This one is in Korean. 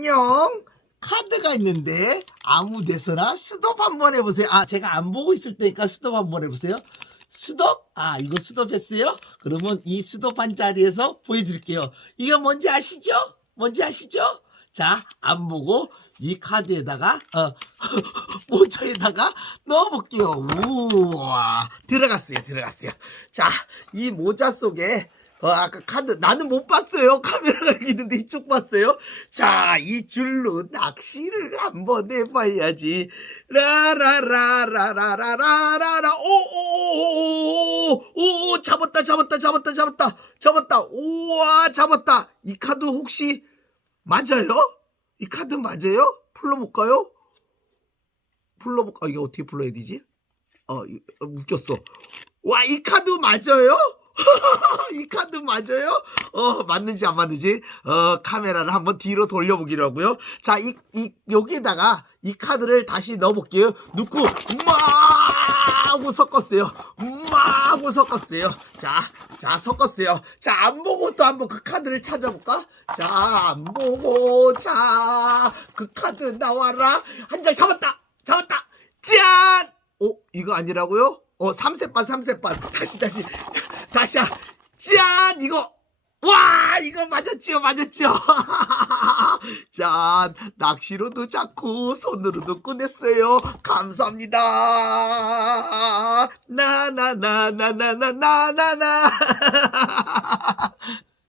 안녕. 카드가 있는데 아무 데서나 스톱 한번 해보세요. 아 제가 안 보고 있을 테니까 스톱 한번 해보세요. 스톱? 아 이거 스톱했어요? 그러면 이 스톱한 자리에서 보여드릴게요. 이게 뭔지 아시죠? 뭔지 아시죠? 자, 안 보고 이 카드에다가 어 모자에다가 넣어볼게요. 우와 들어갔어요, 들어갔어요. 자, 이 모자 속에 어, 아까 카드 나는 못 봤어요. 카메라가 있는데 이쪽 봤어요. 자, 이 줄로 낚시를 한번 해봐야지. 라라라라라라라라 오오오오오오 잡았다 잡았다 잡았다 잡았다 잡았다 우와 잡았다 이 카드 혹시 맞아요? 이 카드 맞아요? 풀러볼까요? 풀러볼까? 이게 어떻게 풀러야 되지? 어, 웃겼어. 와, 이 카드 맞아요? 이 카드 맞아요? 어, 맞는지 안 맞는지, 어, 카메라를 한번 뒤로 돌려보기로 하고요. 자, 이, 이, 여기에다가 이 카드를 다시 넣어볼게요. 넣고, 마하고 섞었어요. 마하고 섞었어요. 자, 자, 섞었어요. 자, 안 보고 또 한번 그 카드를 찾아볼까? 자, 안 보고, 자, 그 카드 나와라. 한 장 잡았다! 잡았다! 짠! 어, 이거 아니라고요? 어, 3세판, 3세판. 다시, 다시. 다시. 한- 짠! 이거. 와! 이거 맞았지요, 맞았지요. 짠! 낚시로도 잡고, 손으로도 꺼냈어요. 감사합니다. 나나나나나나나나나.